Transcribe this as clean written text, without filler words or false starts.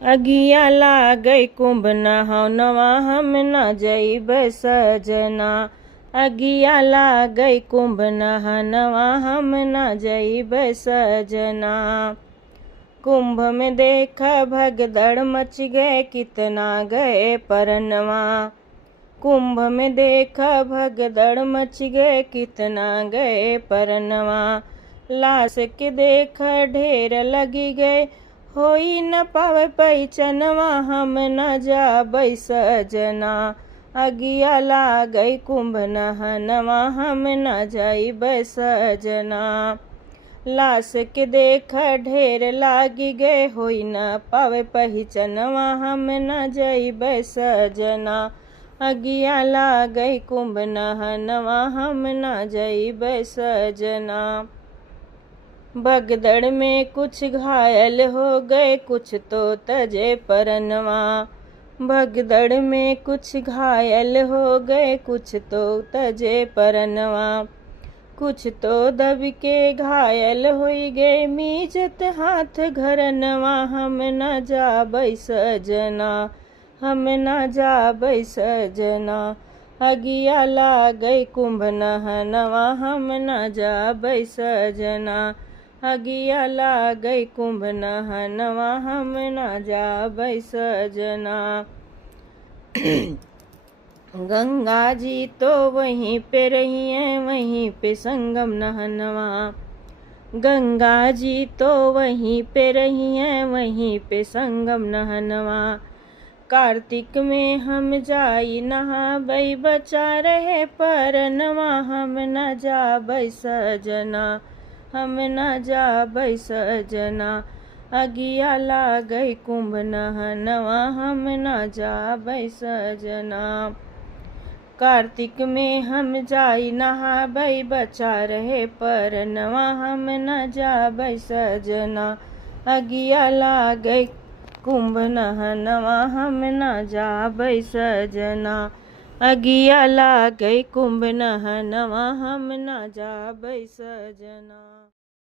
अगिया लागै कुंभ नहाव नवा हम न जइब सजना। अगिया लागै कुंभ नवा हम न जइब सजना। कुंभ में देख भगदड़ मच गए कितना गए परनवा। कुंभ में देख भगदड़ मच गए कितना गए परनवा। लाश के देख ढेर लगी गए होई न पावे पैचनवा हम न जाबै सजना। अगिया लागै कुंभ नवा हम न जाइबै सजना। लाश के देख ढेर लागी गए होई न पावे पहिचनवा हम न जाइबै सजना। अगिया लागै कुंभ नवा हम न जाइबै सजना। भगदड़ में कुछ घायल हो गए कुछ तो तजे परनवा। भगदड़ में कुछ घायल हो गए कुछ तो तजे परनवा। कुछ तो दब के घायल होई गए मीजत हाथ घरनवा हम न जाबै सजना। हम न जाबै सजना। अगिया लागै कुंभ नवा हम न जाबै सजना। अगिया लागै कुंभ नवा हम न जाबै सजना। गंगा जी तो वहीं पे रही हैं वहीं पे संगम नहनवा। गंगा जी तो वहीं पे रही हैं वहीं पे संगम नहनवा। कार्तिक में हम जाई नहाबै बचा रहे परनवा हम न जाबै सजना। हम न जाबै सजना। अगिया लागै कुंभ नवा हम न जाबै सजना। कार्तिक में हम जाई नहाबै बचा रहे परनवा हम न जाबै सजना। अगिया लागै कुंभ नवा हम न जाबै सजना। अगिया लागै कुंभ नवा हम न जाबै सजना।